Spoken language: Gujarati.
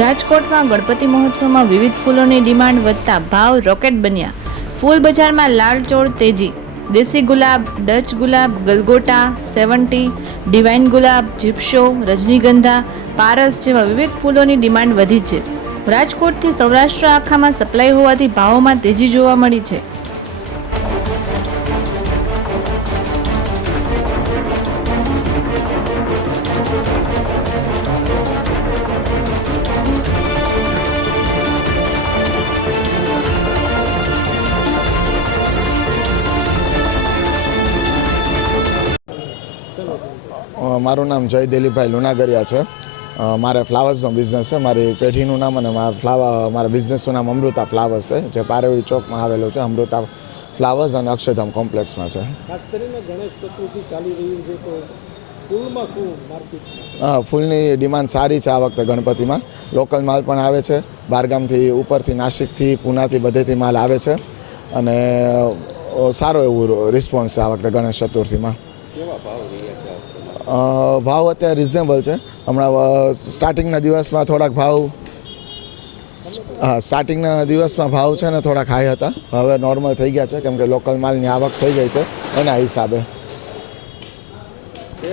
રાજકોટમાં ગણપતિ મહોત્સવમાં વિવિધ ફૂલોની ડિમાન્ડ વધતા ભાવ રોકેટ બન્યા. ફૂલ બજારમાં લાલચોળ તેજી. દેશી ગુલાબ, ડચ ગુલાબ, ગલગોટા, 70, ડિવાઇન ગુલાબ, જીપ્સો, રજનીગંધા, પારસ જેવા વિવિધ ફૂલોની ડિમાન્ડ વધી છે. રાજકોટથી સૌરાષ્ટ્ર આખામાં સપ્લાય હોવાથી ભાવોમાં તેજી જોવા મળી છે. મારું નામ જય દિલીપભાઈ લુણાગરિયા છે. મારે ફ્લાવર્સનો બિઝનેસ છે. મારી પેઢીનું નામ અને મારા બિઝનેસનું નામ અમૃતા ફ્લાવર્સ છે, જે પારેવડી ચોકમાં આવેલું છે. અમૃતા ફ્લાવર્સ અને અક્ષરધામ કોમ્પ્લેક્સમાં છે. ખાસ કરીને ગણેશ ચતુર્થી ચાલી રહી છે, તો ફૂલમાં શું માર્કેટ? ફૂલની ડિમાન્ડ સારી છે આ વખતે ગણપતિમાં. લોકલ માલ પણ આવે છે, બહારગામથી, ઉપરથી, નાસિકથી, પૂનાથી, બધેથી માલ આવે છે અને સારો એવું રિસ્પોન્સ છે આ વખતે ગણેશ ચતુર્થીમાં. ભાવ અત્યારે રિઝનેબલ છે. હમણાં સ્ટાર્ટિંગના દિવસમાં થોડાક ભાવ છે ને થોડાક હાઈ હતા. હવે નોર્મલ થઈ ગયા છે, કેમ કે લોકલ માલની આવક થઈ ગઈ છે એના હિસાબે.